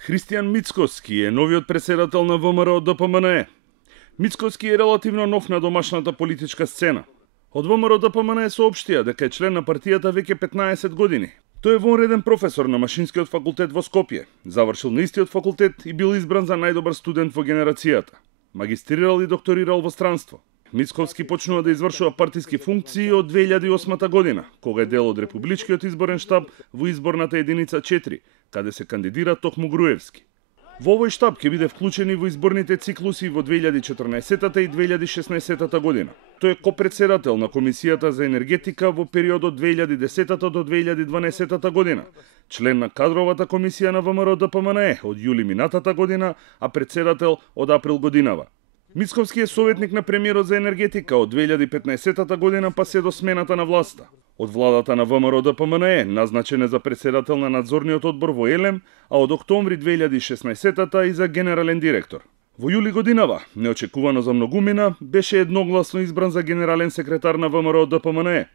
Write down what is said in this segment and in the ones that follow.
Христијан Мицкоски е новиот претседател на ВМРО ДПМНЕ. Мицкоски е релативно нов на домашната политичка сцена. Од ВМРО ДПМНЕ соопштија дека е член на партијата веќе 15 години. Тој е вонреден професор на Машинскиот факултет во Скопје, завршил на истиот факултет и бил избран за најдобар студент во генерацијата. Магистрирал и докторирал во странство. Мицковски почнува да извршува партиски функции од 2008 година, кога е дел од Републичкиот изборен штаб во изборната единица 4, каде се кандидира токму Груевски. Во овој штаб ќе биде вклучени во изборните циклуси во 2014 и 2016 година. Тој е копредседател на Комисијата за енергетика во периодот 2010 до 2012 година, член на кадровата комисија на ВМРО ДПМНЕ од јули минатата година, а председател од април годинава. Мицковски е советник на премиерот за енергетика од 2015 година па се до смената на власта. Од владата на ВМРО ДПМНЕ назначен е за председател на надзорниот одбор во ЕЛЕМ, а од октомври 2016 и за генерален директор. Во јули годинава, неочекувано за многумина, беше едногласно избран за генерален секретар на ВМРО ДПМНЕ.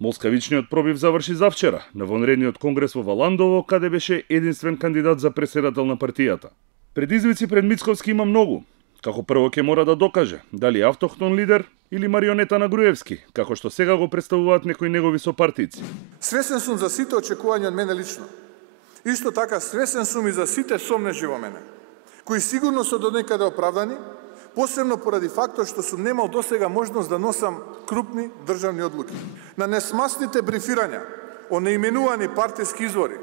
Молскавичниот пробив заврши завчера на вонредниот конгрес во Валандово, каде беше единствен кандидат за председател на партијата. Предизвици пред Мицковски има многу. Како прво ќе мора да докаже дали е автохтон лидер или марионета на Груевски, како што сега го представуваат некои негови сопартици. Свесен сум за сите очекувања од мене лично. Исто така свесен сум и за сите сомнежи во мене, кои сигурно се донекаде оправдани, посебно поради фактот што сум немал досега можност да носам крупни државни одлуки. На несмасните брифирања о неименувани партиски извори,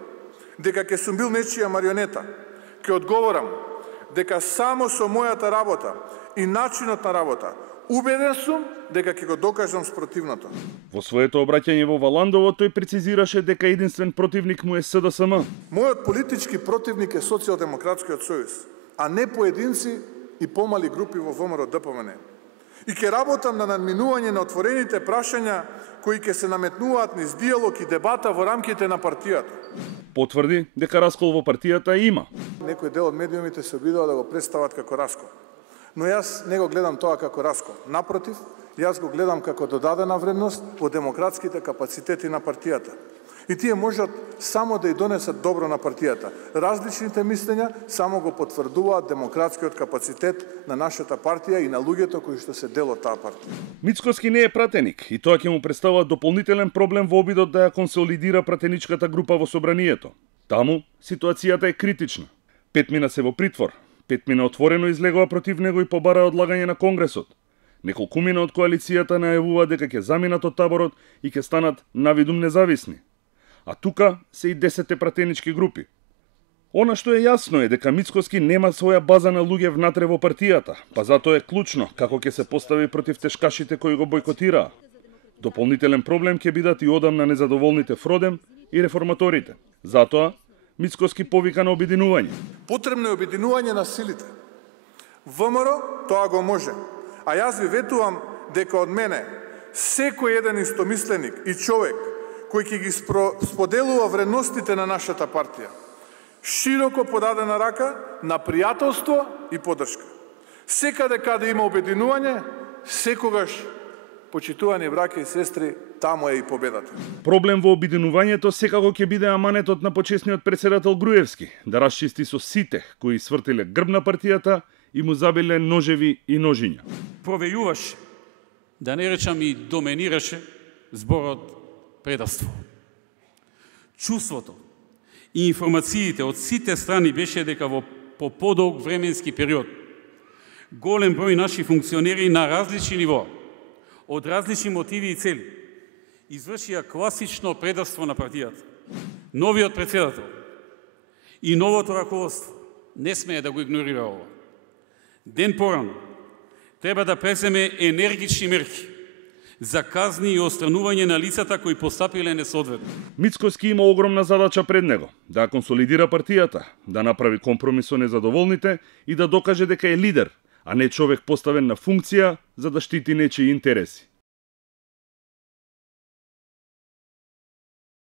дека ќе сум бил нечија марионета, ќе одговорам дека само со мојата работа и начинот на работа убеден сум дека ќе го докажам спротивното. Во своето обраќање во Валандово тој прецизираше дека единствен противник му е СДСМ. Мојот политички противник е Социјалдемократскиот сојуз, а не поединци и помали групи во ВМРО ДПМНЕ. И ќе работам на надминување на отворените прашања кои ќе се наметнуваат низ диалог и дебата во рамките на партијата. Потврди дека раскол во партијата има. Некој дел од медиумите се обидува да го представат како раскол. Но јас не го гледам тоа како раскол. Напротив, јас го гледам како додадена вредност во демократските капацитети на партијата. И тие можат само да ја донесат добро на партијата. Различните мислења само го потврдуваат демократскиот капацитет на нашата партија и на луѓето кои што се дел од таа партија. Мицковски не е пратеник и тоа ќе му представува дополнителен проблем во обидот да ја консолидира пратеничката група во собранието. Таму ситуацијата е критична. 5 мина се во притвор, 5 мина отворено излегува против него и побара одлагање на Конгресот. Неколкумина од коалицијата најавува дека ќе заминат од таборот и ќе станат навидум независни. А тука се и 10 пратенички групи. Она што е јасно е дека Мицковски нема своја база на луѓе внатре во партијата, па затоа е клучно како ќе се постави против тешкашите кои го бойкотираа. Дополнителен проблем ќе бидат и одамна незадоволните Фродем и реформаторите. Затоа Мицковски повика на обединување. Потребно е обединување на силите. ВМРО тоа го може. А јас ви ветувам дека од мене секој еден истомисленик и човек кој ќе ги споделува вредностите на нашата партија, широко подадена рака на пријателство и поддршка. Секаде каде има обединување, секогаш, почитувани браќа и сестри, таму е и победата. Проблем во обединувањето секако ќе биде аманетот на почесниот председател Груевски, да расчисти со сите кои свртиле грб на партијата и му забиле ножеви и ножиња. Провејуваше, да не речам и доминираше зборот предавство. Чувството и информациите од сите страни беше дека по подолг временски период голем број наши функционери на различни нивоа, од различни мотиви и цели, извршија класично предавство на партијата. Новиот председател и новото раководство не смее да го игнорира ова. Ден порано треба да преземе енергични мерки за казни и отстранување на лицата кои постапиле несоодветно. Мицковски има огромна задача пред него, да консолидира партијата, да направи компромис со незадоволните и да докаже дека е лидер, а не човек поставен на функција за да штити нечии интереси.